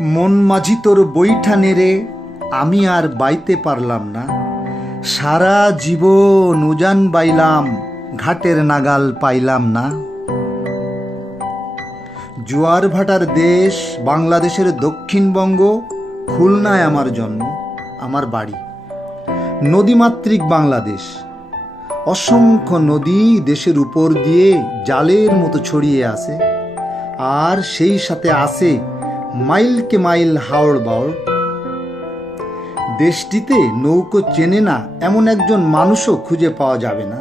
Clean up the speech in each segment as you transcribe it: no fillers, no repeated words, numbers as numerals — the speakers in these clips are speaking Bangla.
মন মাঝি তোর বইঠা নেড়ে আমি আর বাইতে পারলাম না, সারা জীবন উজান বাইলাম ঘাটের নাগাল পাইলাম না। জোয়ার ভাটার দেশ বাংলাদেশের দক্ষিণবঙ্গ, খুলনায় আমার জন্ম, আমার বাড়ি। নদীমাতৃক বাংলাদেশ, অসংখ্য নদী দেশের উপর দিয়ে জালের মতো ছড়িয়ে আসে, আর সেই সাথে আসে মাইলকে মাইল হাওড় বাওড়। দেশটিতে নৌকো চেনে না এমন একজন মানুষও খুঁজে পাওয়া যাবে না।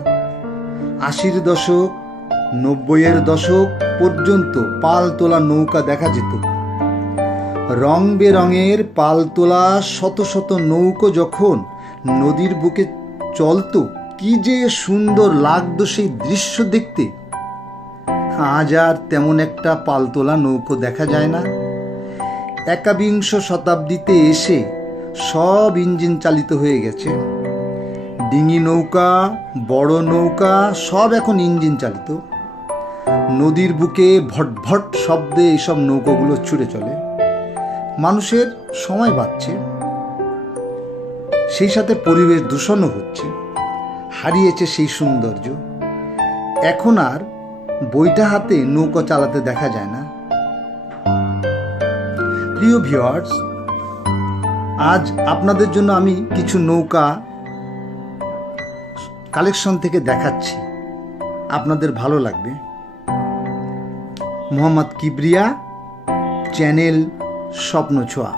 80-র দশক 90-এর দশক পর্যন্ত পাল তোলা নৌকা দেখা যেত। রং বেরঙের পাল তোলা শত শত নৌকো যখন নদীর বুকে চলত, কি যে সুন্দর লাগতো সেই দৃশ্য দেখতে। আজ আর তেমন একটা পাল তোলা নৌকো দেখা যায় না। 21 শতাব্দীতে এসে সব ইঞ্জিন চালিত হয়ে গেছে। ডিঙি নৌকা, বড় নৌকা সব এখন ইঞ্জিন চালিত। নদীর বুকে ভটভট শব্দে এইসব নৌকোগুলো ছুটে চলে। মানুষের সময় বাড়ছে, সেই সাথে পরিবেশ দূষণও হচ্ছে, হারিয়েছে সেই সৌন্দর্য। এখন আর বইটা হাতে নৌকা চালাতে দেখা যায় না। প্রিয় ভিউয়ার্স, আজ আপনাদের জন্য আমি কিছু নৌকা কালেকশন থেকে দেখাচ্ছি, আপনাদের ভালো লাগবে। মোহাম্মদ কিবরিয়া, চ্যানেল স্বপ্ন ছোঁয়া।